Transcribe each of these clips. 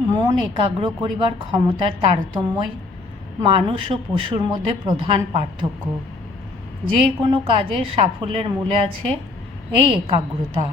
মন একাগ্র করিবার ক্ষমতার তারতম্যই মানুষ ও পশুর মধ্যে প্রধান পার্থক্য। যে কোনো কাজের সাফল্যের মূলে আছে এই একাগ্রতা।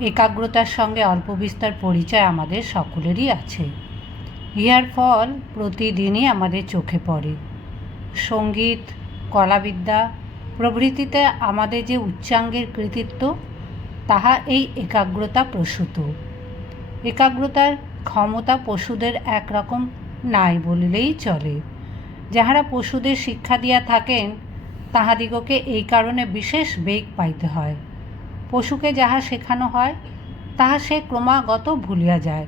একাগ্রতার সঙ্গে অল্প বিস্তর পরিচয় আমাদের সকলেরই আছে। ইহার ফল প্রতিদিনই আমাদের চোখে পড়ে। সঙ্গীত, কলাবিদ্যা প্রভৃতিতে আমাদের যে উচ্চাঙ্গের কৃতিত্ব, তাহা এই একাগ্রতা প্রসূত। একাগ্রতার ক্ষমতা পশুদের একরকম নাই বলিলেই চলে। যাহারা পশুদের শিক্ষা দিয়া থাকেন, তাহাদিগকে এই কারণে বিশেষ বেগ পাইতে হয়। পশুকে যাহা শেখানো হয় তাহা সে ক্রমাগত ভুলিয়া যায়।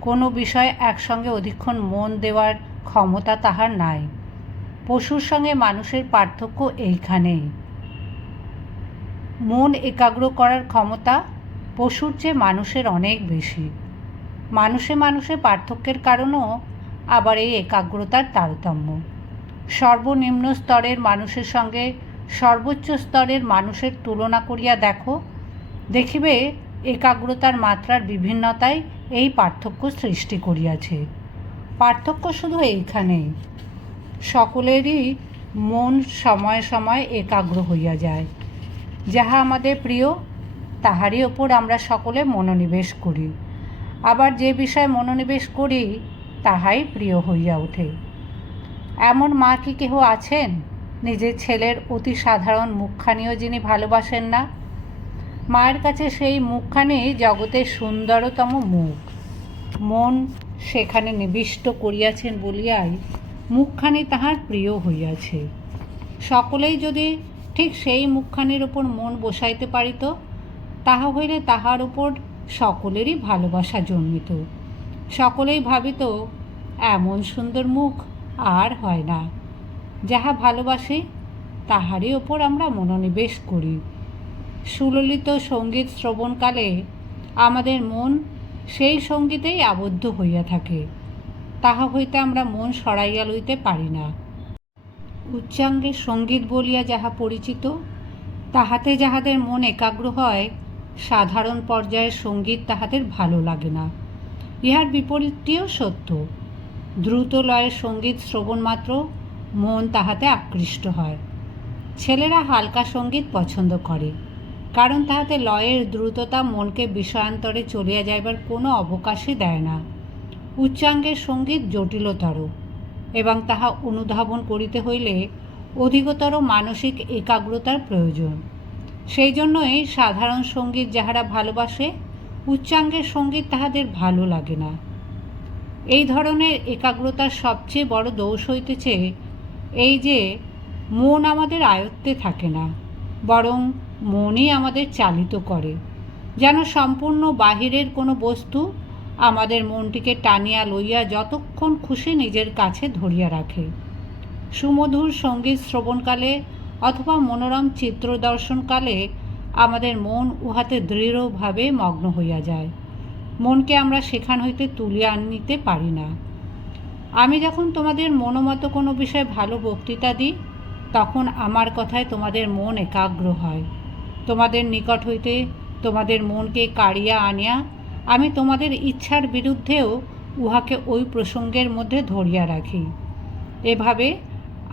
কোনো বিষয়ে একসঙ্গে অধিকক্ষণ মন দেওয়ার ক্ষমতা তাহার নাই। পশুর সঙ্গে মানুষের পার্থক্য এইখানেই। মন একাগ্র করার ক্ষমতা পশুর চেয়ে মানুষের অনেক বেশি। মানুষে মানুষে পার্থক্যের কারণও আবার এই একাগ্রতার তারতম্য। সর্বনিম্ন স্তরের মানুষের সঙ্গে সর্বোচ্চ স্তরের মানুষের তুলনা করিয়া দেখো, দেখিবে একাগ্রতার মাত্রার বিভিন্নতাই এই পার্থক্য সৃষ্টি করিয়াছে। পার্থক্য শুধু এইখানেই, সকলেরই মন সময়ে সময়ে একাগ্র হইয়া যায়। যাহা আমাদের প্রিয় তাহারই ওপর আমরা সকলে মনোনিবেশ করি, আবার যে বিষয়ে মনোনিবেশ করি তাহাই প্রিয় হইয়া ওঠে। এমন মা কি কেহ আছেন নিজের ছেলের অতি সাধারণ মুখখানিও যিনি ভালোবাসেন না? মায়ের কাছে সেই মুখখানি জগতের সুন্দরতম মুখ। মন সেখানে নিবিষ্ট করিয়াছেন বলিয়াই মুখখানি তাহার প্রিয় হইয়াছে। সকলেই যদি ঠিক সেই মুখখানির ওপর মন বসাইতে পারিত, তাহা হইলে তাহার উপর সকলেরই ভালোবাসা জন্মিত। সকলেই ভাবিত, এমন সুন্দর মুখ আর হয় না। যাহা ভালোবাসি তাহারই ওপর আমরা মনোনিবেশ করি। সুললিত সঙ্গীত শ্রবণকালে আমাদের মন সেই সঙ্গীতেই আবদ্ধ হইয়া থাকে। তাহা হইতে আমরা মন সরাইয়া লইতে পারি না। উচ্চাঙ্গের সঙ্গীত বলিয়া যাহা পরিচিত, তাহাতে যাহাদের মন একাগ্র হয়, সাধারণ পর্যায়ের সঙ্গীত তাহাদের ভালো লাগে না। ইহার বিপরীতটিও সত্য। দ্রুত লয়ের সঙ্গীত শ্রবণ মাত্র মন তাহাতে আকৃষ্ট হয়। ছেলেরা হালকা সঙ্গীত পছন্দ করে, কারণ তাহাতে লয়ের দ্রুততা মনকে বিষয়ান্তরে চলিয়া যাইবার কোনো অবকাশই দেয় না। উচ্চাঙ্গের সঙ্গীত জটিলতর, এবং তাহা অনুধাবন করিতে হইলে অধিকতর মানসিক একাগ্রতার প্রয়োজন। সেই জন্যই সাধারণ সঙ্গীত যাহারা ভালোবাসে, উচ্চাঙ্গের সঙ্গীত তাহাদের ভালো লাগে না। এই ধরনের একাগ্রতার সবচেয়ে বড় দোষ হইতেছে এই যে মন আমাদের আয়ত্তে থাকে না, বরং মনই আমাদের চালিত করে, যেন সম্পূর্ণ বাহিরের কোনো বস্তু আমাদের মনটিকে টানিয়া লইয়া যতক্ষণ খুশি নিজের কাছে ধরিয়া রাখে। সুমধুর সঙ্গীত শ্রবণকালে অথবা মনোরম চিত্র দর্শনকালে আমাদের মন উহাতে দৃঢ়ভাবে মগ্ন হইয়া যায়। মনকে আমরা সেখান হইতে তুলিয়া আনিতে পারি না। আমি যখন তোমাদের মনোমতো কোনো বিষয়ে ভালো বক্তৃতা দিই, তখন আমার কথায় তোমাদের মন একাগ্র হয়। তোমাদের নিকট হইতে তোমাদের মনকে কাড়িয়া আনিয়া আমি তোমাদের ইচ্ছার বিরুদ্ধেও উহাকে ওই প্রসঙ্গের মধ্যে ধরিয়া রাখি। এভাবে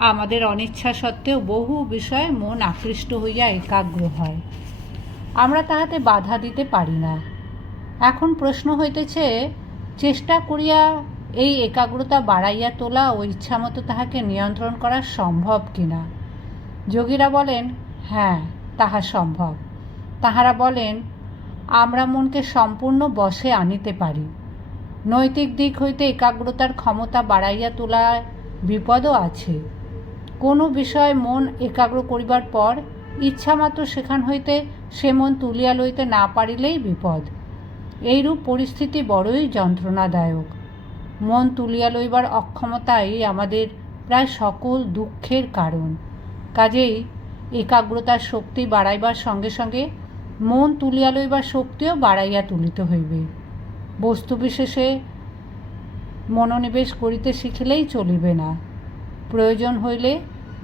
আমাদের অনিচ্ছা সত্ত্বেও বহু বিষয়ে মন আকৃষ্ট হইয়া একাগ্র হয়। আমরা তাহাতে বাধা দিতে পারি না। এখন প্রশ্ন হইতেছে, চেষ্টা করিয়া এই একাগ্রতা বাড়াইয়া তোলা ও ইচ্ছামতো তাহাকে নিয়ন্ত্রণ করা সম্ভব কিনা? যোগীরা বলেন, হ্যাঁ, তাহা সম্ভব। তাহারা বলেন, আমরা মনকে সম্পূর্ণ বশে আনিতে পারি। নৈতিক দিক হইতে একাগ্রতার ক্ষমতা বাড়াইয়া তোলার বিপদও আছে। কোনো বিষয়ে মন একাগ্র করিবার পর ইচ্ছামাত্র সেখান হইতে সে মন তুলিয়া লইতে না পারিলেই বিপদ। এইরূপ পরিস্থিতি বড়ই যন্ত্রণাদায়ক। মন তুলিয়া লইবার অক্ষমতাই আমাদের প্রায় সকল দুঃখের কারণ। কাজেই একাগ্রতার শক্তি বাড়াইবার সঙ্গে সঙ্গে মন তুলিয়া লইবার শক্তিও বাড়াইয়া তুলিতে হইবে। বস্তুবিশেষে মনোনিবেশ করিতে শিখিলেই চলিবে না। প্রয়োজন হইলে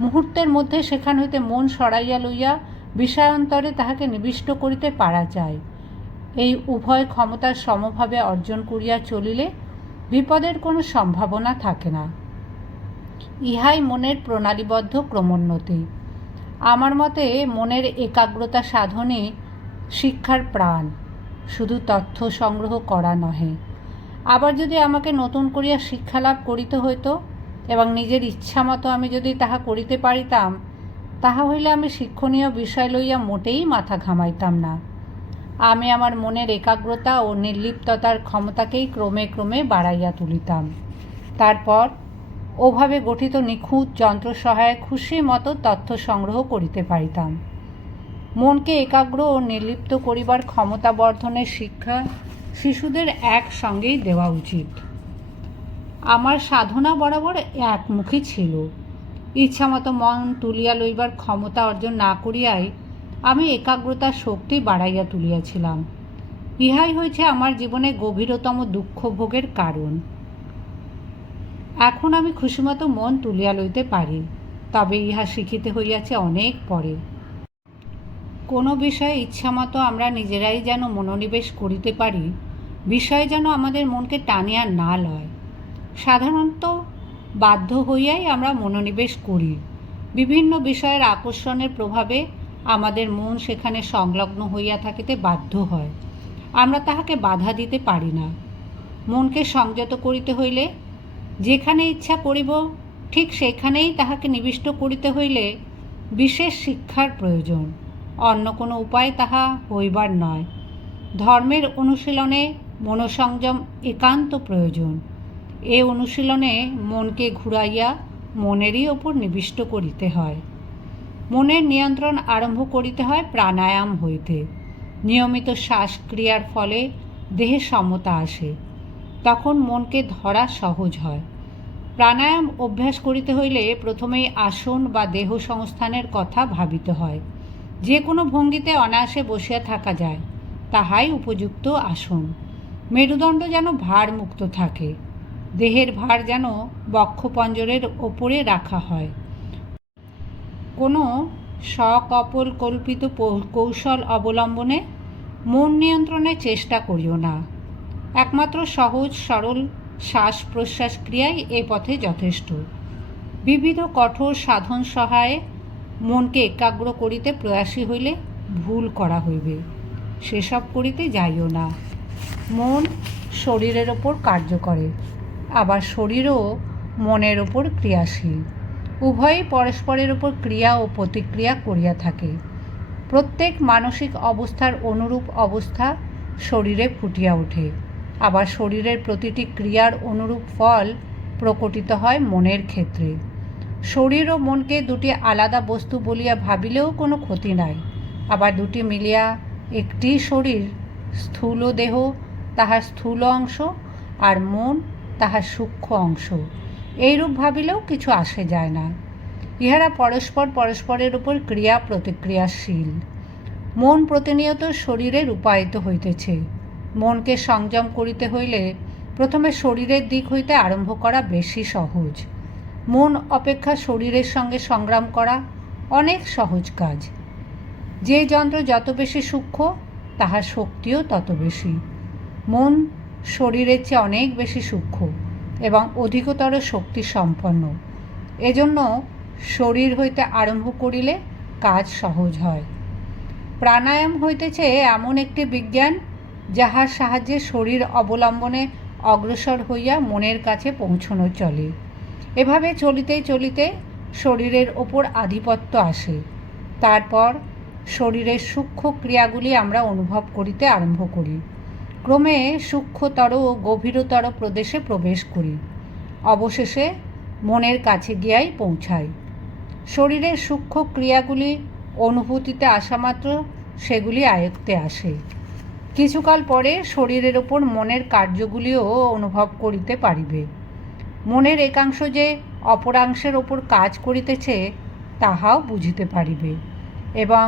মুহূর্তের মধ্যে সেখান হইতে মন সরাইয়া লইয়া বিষয়ান্তরে তাহাকে নিবিষ্ট করিতে পারা যায়। এই উভয় ক্ষমতার সমভাবে অর্জন করিয়া চলিলে বিপদের কোনো সম্ভাবনা থাকে না। ইহাই মনের প্রণালীবদ্ধ ক্রমোন্নতি। আমার মতে মনের একাগ্রতা সাধনই শিক্ষার প্রাণ, শুধু তথ্য সংগ্রহ করা নহে। আবার যদি আমাকে নতুন করিয়া শিক্ষালাভ করিতে হইত এবং নিজের ইচ্ছা মতো আমি যদি তাহা করিতে পারিতাম, তাহা হইলে আমি শিক্ষণীয় বিষয় লইয়া মোটেই মাথা ঘামাইতাম না। আমি আমার মনের একাগ্রতা ও নির্লিপ্ততার ক্ষমতাকেই ক্রমে ক্রমে বাড়াইয়া তুলিতাম। তারপর ওভাবে গঠিত নিখুঁত যন্ত্র সহায়ে খুশি মতো তথ্য সংগ্রহ করিতে পারিতাম। মনকে একাগ্র ও নির্লিপ্ত করিবার ক্ষমতা বর্ধনের শিক্ষা শিশুদের একসঙ্গেই দেওয়া উচিত। আমার সাধনা বরাবর একমুখী ছিল। ইচ্ছামতো মন তুলিয়া লইবার ক্ষমতা অর্জন না করিয়াই আমি একাগ্রতার শক্তি বাড়াইয়া তুলিয়াছিলাম। ইহাই হয়েছে আমার জীবনে গভীরতম দুঃখ ভোগের কারণ। এখন আমি খুশিমতো মন তুলিয়া লইতে পারি, তবে ইহা শিখিতে হইয়াছে অনেক পরে। কোনো বিষয়ে ইচ্ছামতো আমরা নিজেরাই যেন মনোনিবেশ করিতে পারি, বিষয় যেন আমাদের মনকে টানিয়া না লয়। সাধারণত বাধ্য হইয়াই আমরা মনোনিবেশ করি। বিভিন্ন বিষয়ের আকর্ষণের প্রভাবে আমাদের মন সেখানে সংলগ্ন হইয়া থাকিতে বাধ্য হয়। আমরা তাহাকে বাধা দিতে পারি না। মনকে সংযত করিতে হইলে যেখানে ইচ্ছা করিব ঠিক সেখানেই তাহাকে নিবিষ্ট করিতে হইলে বিশেষ শিক্ষার প্রয়োজন, অন্য কোনো উপায় তাহা হইবার নয়। ধর্মের অনুশীলনে মনোসংযম একান্ত প্রয়োজন। এ অনুশীলনে মনকে ঘুরাইয়া মনেরই ওপর নিবিষ্ট করিতে হয়। মনের নিয়ন্ত্রণ আরম্ভ করিতে হয় প্রাণায়াম হইতে। নিয়মিত শ্বাসক্রিয়ার ফলে দেহে সমতা আসে, তখন মনকে ধরা সহজ হয়। প্রাণায়াম অভ্যাস করিতে হইলে প্রথমেই আসন বা দেহ সংস্থানের কথা ভাবিতে হয়। যে কোনো ভঙ্গিতে অনায়াসে বসিয়া থাকা যায়, তাহাই উপযুক্ত আসন। মেরুদণ্ড যেন ভারমুক্ত থাকে, দেহের ভার যেন বক্ষপঞ্জরের ওপরে রাখা হয়। কোনো সকল্পিত কৌশল অবলম্বনে মন নিয়ন্ত্রণের চেষ্টা করিও না। একমাত্র সহজ সরল শ্বাস প্রশ্বাস ক্রিয়াই এ পথে যথেষ্ট। বিবিধ কঠোর সাধন সহায়ে মনকে একাগ্র করিতে প্রয়াসী হইলে ভুল করা হইবে, সেসব করিতে যাইও না। মন শরীরের ওপর কার্য করে, আবার শরীরও মনের ওপর ক্রিয়াশীল। উভয়ই পরস্পরের ওপর ক্রিয়া ও প্রতিক্রিয়া করিয়া থাকে। প্রত্যেক মানসিক অবস্থার অনুরূপ অবস্থা শরীরে ফুটিয়া ওঠে, আবার শরীরের প্রতিটি ক্রিয়ার অনুরূপ ফল প্রকটিত হয় মনের ক্ষেত্রে। শরীর ও মনকে দুটি আলাদা বস্তু বলিয়া ভাবিলেও কোনো ক্ষতি নাই। আবার দুটি মিলিয়া একটি শরীর, স্থূল দেহ তাহার স্থূল অংশ আর মন তাহার সূক্ষ্ম অংশ, এইরূপ ভাবিলেও কিছু আসে যায় না। ইহারা পরস্পরের উপর ক্রিয়া প্রতিক্রিয়াশীল। মন প্রতিনিয়ত শরীরে রূপায়িত হইতেছে। মনকে সংযম করিতে হইলে প্রথমে শরীরের দিক হইতে আরম্ভ করা বেশি সহজ। মন অপেক্ষা শরীরের সঙ্গে সংগ্রাম করা অনেক সহজ কাজ। যে যন্ত্র যত বেশি সূক্ষ্ম, তাহার শক্তিও তত বেশি। মন শরীরের চেয়ে অনেক বেশি সূক্ষ্ম এবং অধিকতর শক্তি সম্পন্ন। এজন্য শরীর হইতে আরম্ভ করিলে কাজ সহজ হয়। প্রাণায়াম হইতেছে এমন একটি বিজ্ঞান, যাহার সাহায্যে শরীর অবলম্বনে অগ্রসর হইয়া মনের কাছে পৌঁছানো চলে। এভাবে চলিতে চলিতে শরীরের ওপর আধিপত্য আসে। তারপর শরীরের সূক্ষ্ম ক্রিয়াগুলি আমরা অনুভব করিতে আরম্ভ করি। ক্রমে সূক্ষ্মতর ও গভীরতর প্রদেশে প্রবেশ করি। অবশেষে মনের কাছে গিয়াই পৌঁছাই। শরীরের সূক্ষ্ম ক্রিয়াগুলি অনুভূতিতে আসা মাত্র সেগুলি আয়ত্তে আসে। কিছুকাল পরে শরীরের ওপর মনের কার্যগুলিও অনুভব করিতে পারিবে। মনের একাংশ যে অপরাংশের ওপর কাজ করিতেছে তাহাও বুঝিতে পারিবে, এবং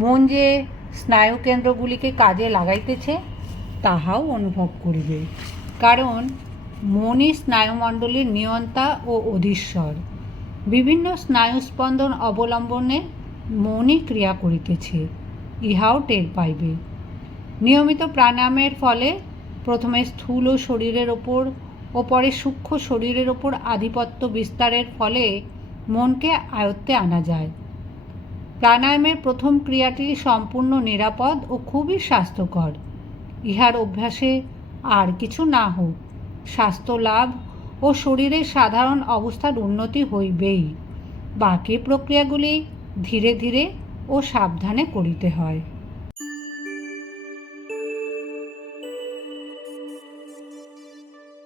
মন যে স্নায়ুকেন্দ্রগুলিকে কাজে লাগাইতেছে তাহাও অনুভব করিবে। কারণ মনই স্নায়ুমণ্ডলীর নিয়ন্তা ও অধীশ্বর। বিভিন্ন স্নায়ুস্পন্দন অবলম্বনে মনই ক্রিয়া করিতেছে, ইহাও টের পাইবে। নিয়মিত প্রাণায়ামের ফলে প্রথমে স্থূল শরীরের ওপর ও পরে সূক্ষ্ম শরীরের ওপর আধিপত্য বিস্তারের ফলে মনকে আয়ত্তে আনা যায়। প্রাণায়ামের প্রথম ক্রিয়াটি সম্পূর্ণ নিরাপদ ও খুবই স্বাস্থ্যকর। ইহার অভ্যাসে আর কিছু না হোক, স্বাস্থ্য লাভ ও শরীরের সাধারণ অবস্থার উন্নতি হইবেই। বাকি প্রক্রিয়াগুলি ধীরে ধীরে ও সাবধানে করিতে হয়।